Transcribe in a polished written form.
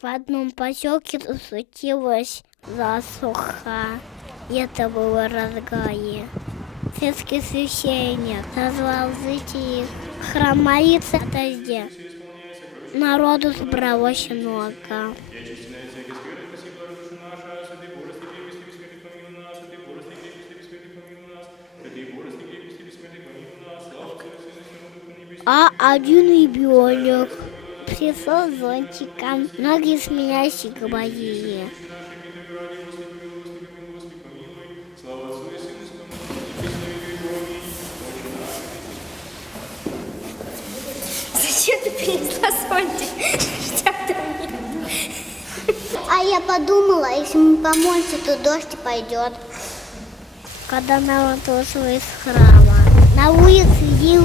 В одном поселке случилась засуха. Это было разгае. Светский священник назвал жителей храм молиться о дожде. Народу собралось много. А один ребенок пришел с зонтиком. Многие смеялись и говорили: Зачем ты принесла зонтик? А я подумала, если мы помолимся, то дождь пойдет. Когда народ вышел из храма, на улице лил